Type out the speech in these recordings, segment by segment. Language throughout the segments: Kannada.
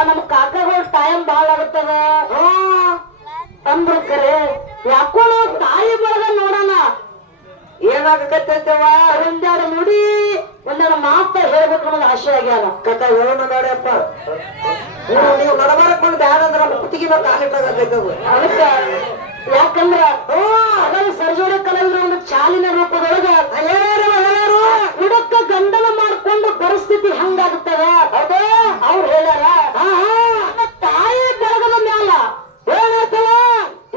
ನಮ್ ಕಾಕಾಗಳು ಟೈಮ್ ಬಾಳ ಆಗುತ್ತದ? ಅಂದ್ರು ಕರೆ ಯಾಕೋ ನಾವು ತಾಯಿ ಬಳಗ ನೋಡೋಣ. ಏನಾಗತ್ತೈತವ ಒಂದೆರಡು ನುಡಿ ಒಂದೆರಡು ಮಾತ ಹೇಳ್ಬೇಕು ಅನ್ನೋದು ಆಶೆ ಆಗ್ಯಾರ ಕಥ ಹೇಳೋಣ ನೋಡಪ್ಪ. ನೀವು ನೀವು ನಡಬಾರಕ್ ಬಂದ ಯಾರಂದ್ರ ಮೇಲೆ ಕಾಲಿಟ್ಟಾಗತ್ತೈತವು ಅದಕ್ಕ ಯಾಕಂದ್ರ ಅದನ್ನು ಸರ್ಜೋಡಿ ಕಲಾವಿದ್ರ ಒಂದು ಚಾಲಿನ ರೂಪದೊಳಗ ಮಾಡ್ಕೊಂಡು ಪರಿಸ್ಥಿತಿ ಹಂಗಾಗುತ್ತದ? ಹೌದಾ. ಅವ್ರು ಹೇಳ್ಯಾರ ತಾಯಿ ಬೆಳಗದ ಮ್ಯಾಲ. ಏನಾಯ್ತವ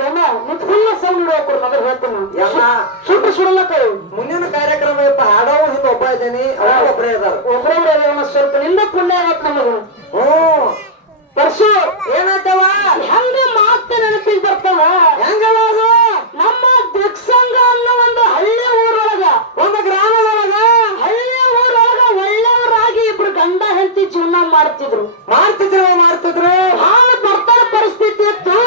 ಏನ ನಿಂತ್ ಫುಲ್ ಸೌಂಡ್ ಇಡೋಕ್ರು ಮೊದಲು ಹೇಳ್ತೀನಿ. ಯಮ್ಮ. ಸುಟ್ಟು ಸುಡಲಕ್ಕ ಮುಂದಿನ ಕಾರ್ಯಕ್ರಮ ಇಪ್ಪ ಹಾಡೋ ಹಿಂದ ಒಬ್ಬ ಇದ್ದೀನಿ ಅವ್ರು ಒಬ್ಬರೇ ಇದಾರ. ಒಬ್ಬರೊಬ್ಬರ ಸ್ವಲ್ಪ ನಿಂದ ಪುಣ್ಯ ಆಗತ್ತೆ ನಮಗ. ಮಾಡ್ತಿದ್ರು ಮಾಡ್ತಿದ್ರು ಮಾಡ್ತಿದ್ರು ಬರ್ತಾರ ಪರಿಸ್ಥಿತಿ ಇತ್ತು.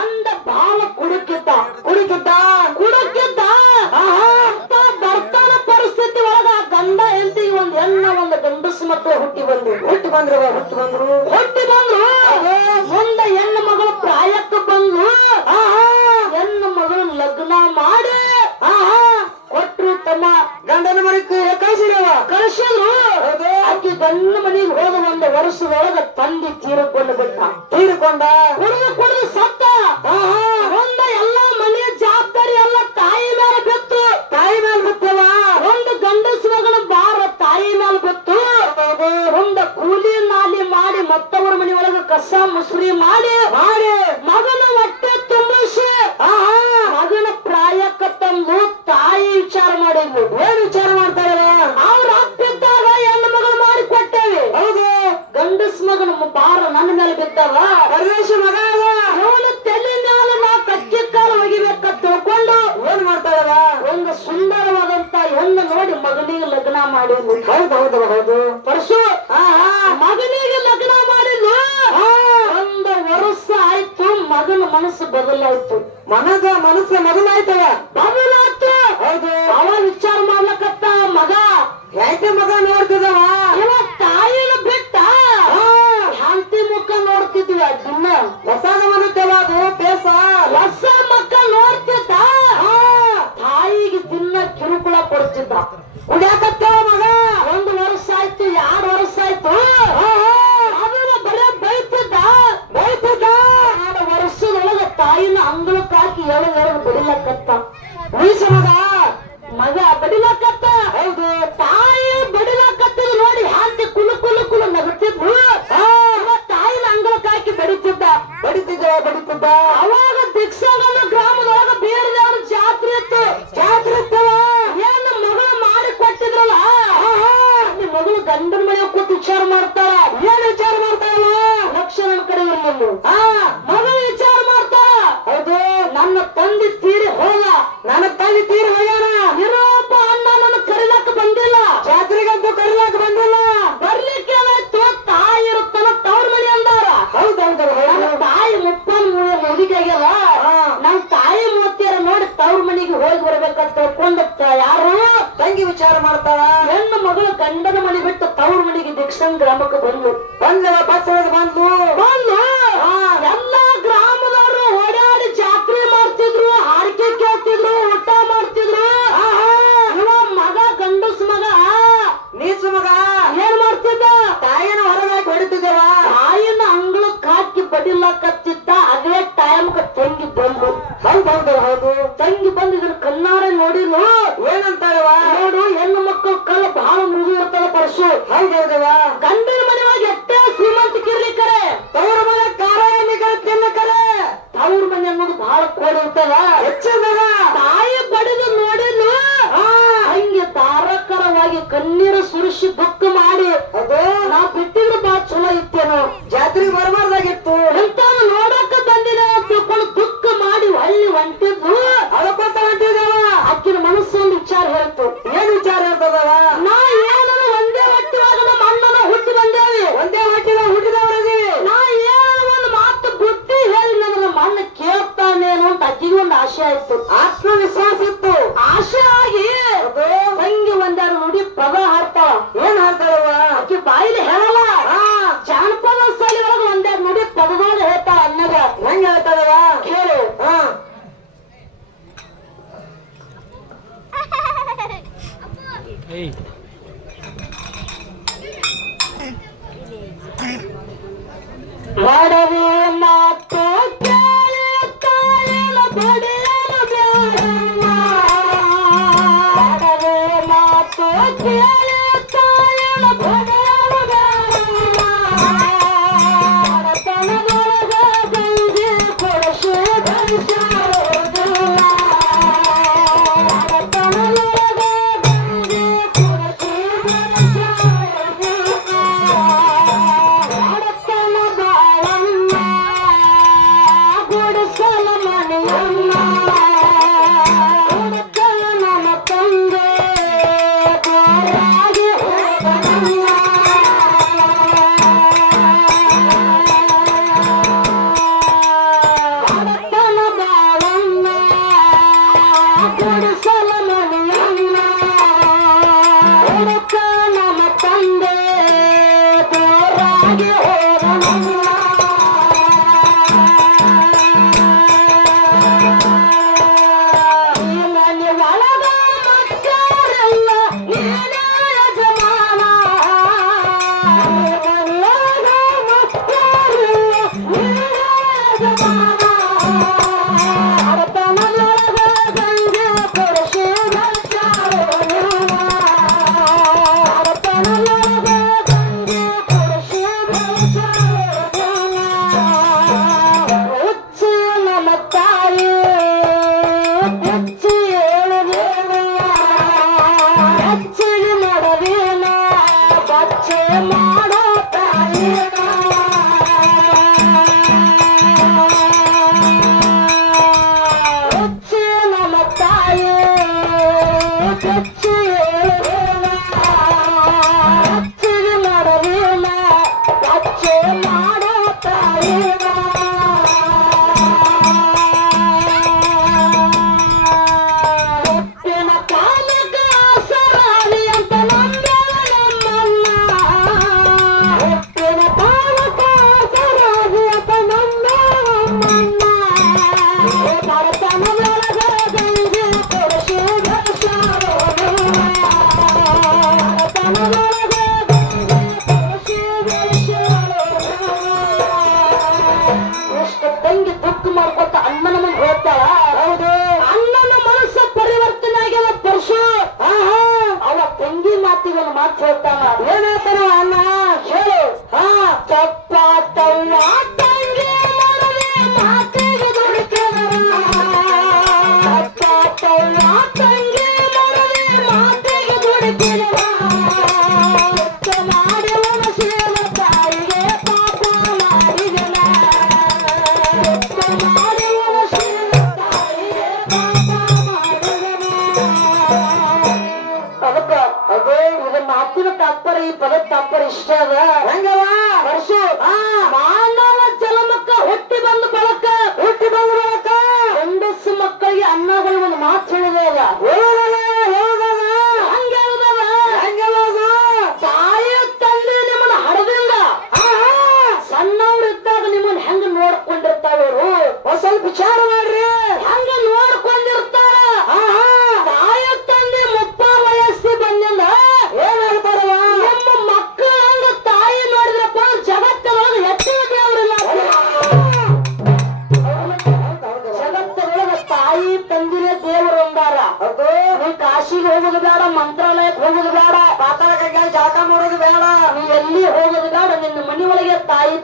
ಅಂದ ಬಾಳ ಕುಡುಕಿದ್ದ. ಕುಡುಕಿದ್ದ. ಕುಡುಕಿದ್ದ. ಬರ್ತಾನ ಪರಿಸ್ಥಿತಿ ಒಳಗ ಗಂಡ ಹೆಂಡತಿ ಒಂದ್ ಹೆಣ್ಣ ಒಂದ್ ಗಂಡಸ್ ಮಕ್ಕಳು ಹುಟ್ಟಿ ಬಂದ್ರು. ಹುಟ್ಟಿ ಬಂದ್ರು ಹುಟ್ಟಿ ಬಂದ್ರು. ಹುಟ್ಟಿ ಬಂದ್ರು. ಮುಂದೆ ಹೆಣ್ಣು ಮಗಳು ಆಕಿ ಗಂಡ ಮನೆಗೆ ಹೋದ ಒಂದು ವರ್ಷದೊಳಗ ತಂದೆ ತೀರಿಕೊಂಡು ಬಿಟ್ಟ ತೀರಿಕೊಂಡ ಕುಡಿದು ಕುಡಿದು ಸತ್ತ ಮುಂದೆ ಎಲ್ಲ ಮನೆಯ ಜವಾಬ್ದಾರಿ ಎಲ್ಲ ತಾಯಿ ಮೇಲೆ ಬಿತ್ತು ತಾಯಿ ಮೇಲೆ ಬಿತ್ತವ ಒಂದು ಗಂಡಸ ಮಗಳು ಬಾರ ತಾಯಿ ಮೇಲೆ ಬಿತ್ತು ಮುಂದೆ ಕೂಲಿ ನಾಲಿ ಮಾಡಿ ಮತ್ತೊಬ್ಬರ ಮನೆ ಒಳಗ ಕಸ ಮುಸುರಿ ಮಾಡಿ ಮಾಡಿ ಮಗನ ಹೊಟ್ಟೆ ತುಂಬಿಸಿ ಮಗನ ಪ್ರಾಯಕ್ಕ ತಂದು ತಾಯಿ ವಿಚಾರ ಮಾಡಿದ್ಲು ಏನ್ ವಿಚಾರ ಮಾಡ್ತಾರ ಅವ್ರ ಅಪ್ಪಿದ್ದಾಗ ಹೆಣ್ಣು ಮಗಳು ಮಾಡಿ ಕೊಟ್ಟೇವಿ ಹೌದು ಗಂಡಸ್ ಮಗನ ಬಾರ ನನ್ನ ಮೇಲೆ ಬಿದ್ದಾವ ಪರದೇಶ ಮಗ ಅದ ಅವನು ತಲೆ ಮ್ಯಾಲ ನಾ ಕಚ್ಚಿ ಕಾಲು ಒಗಿಬೇಕ ತಿಳ್ಕೊಂಡು ಏನ್ ಮಾಡ್ತಾಳವ ಒಂದು ಸುಂದರವಾದಂತ ಹೆಣ್ಣು ನೋಡಿ ಮಗನಿಗೆ ಲಗ್ನ ಮಾಡಿ ಹೌದು ಹೌದು ಹೌದು. ಪರಶು ಮಗನಿಗೆ ಲಗ್ನ ಮಾಡಿಲ್ಲ ಒಂದು ವರ್ಷ ಆಯ್ತು ಮಗನ ಮನಸ್ಸು ಬದಲಾಯ್ತು. ಮನದ ಮನಸ್ಸು ಮೊದಲಾಯ್ತವ? ಬದಲಾಯ್ತು. ಹೌದು. ಅವ ವಿಚಾರ ವರ್ಷದೊಳಗ ತಾಯಿನ ಅಂಗಳಕ್ಕೆ ಹಾಕಿ ಎಳೆ ಎಳೆದು ಬಡಿಲಕತ್ತ ವಿಚಾರ ಮಾಡ್ತಾಳ? ಹೆಣ್ಣು ಮಗಳು ಗಂಡನ ಮನೆ ಬಿಟ್ಟು ತವ್ರ ಮನೆಗೆ ದೀಕ್ಷನ್ ಗ್ರಾಮಕ್ಕೆ ಬಂದ್ಲು. ಬಂದ್ಲ ಬಸ್ ಒಳಗೆ ಬಂದ್ಲು? ತಾಯಿ ಬಡಿದು ನೋಡಲು. ಹಂಗೆ ತಾರಕರವಾಗಿ ಕಣ್ಣೀರು ಸುರಿಸಿ ದುಃಖ ಮಾಡಿ এই Thank you. Thank you. ತಪ್ಪು ಮಾಡ್ಕೊತ ಅಣ್ಣನ ಮುಂದೆ ಹೋಗ್ತಾಳ? ಹೌದು. ಅಣ್ಣನ ಮನಸ್ಸು ಪರಿವರ್ತನೆ ಆಗ್ಯಾವ ಪರಶು ಅವ ತಂಗಿ ಮಾತಿಗೆ ಮಾತು ಹೇಳ್ತಾನ ಏನಾತನ ಮಾತಿನ ತಾತ್ಪರ್ಯ ಈ ಪದ ತಾತ್ಪರ್ಯ ಇಷ್ಟ ಅದ? ವರ್ಷ ವರ್ಷು ಮಾನವ ಜಲಮಕ್ಕ ಹುಟ್ಟಿ ಬಂದ ಬಳಕ ಹುಟ್ಟಿ ಬಂದು ಬಳಕ. ಗಂಡಸು ಮಕ್ಕಳಿಗೆ ಅನ್ನಗಳು ಒಂದು ಮಾತು ಹೇಳಿದೆ ಅದ.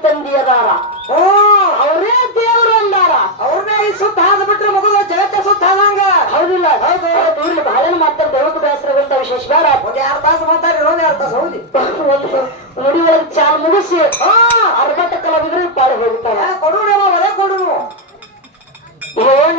ತಂದೆಯದಾರ ಅವರೇ ದೇವರು ಅಂದಾರ. ಅವ್ರನ್ನೇ ಈ ಸುತ್ತ ಹಾದ್ಬಿಟ್ರೆ ಮಗುದ ಜಗತ್ತ ಸುತ್ತ ಹಾದಂಗ. ಹೌದಿಲ್ಲ. ಹೌದು. ದೂರ ಬಾಳೆನ ಮಾತ್ರ ದೇವಕ ಬೇಸರಗೊಂಡ ವಿಶೇಷ. ಬೇಡ. ಒಂದು ಯಾರು ತಾಸು ಮಾತಾಡಿ ಇರೋದೇ ಯಾರು ತಾಸು ಹೌದು ಒಂದು ನುಡಿ ಒಳಗೆ ಚಾಲ್ ಮುಗಿಸಿ. ಅರ್ಬಟ್ಟ ಕಲಾವಿದ್ರು ಪಾಡಿ ಹೋಗ್ತಾರೆ ಕೊಡು ಕೊಡು. ಹೇಳ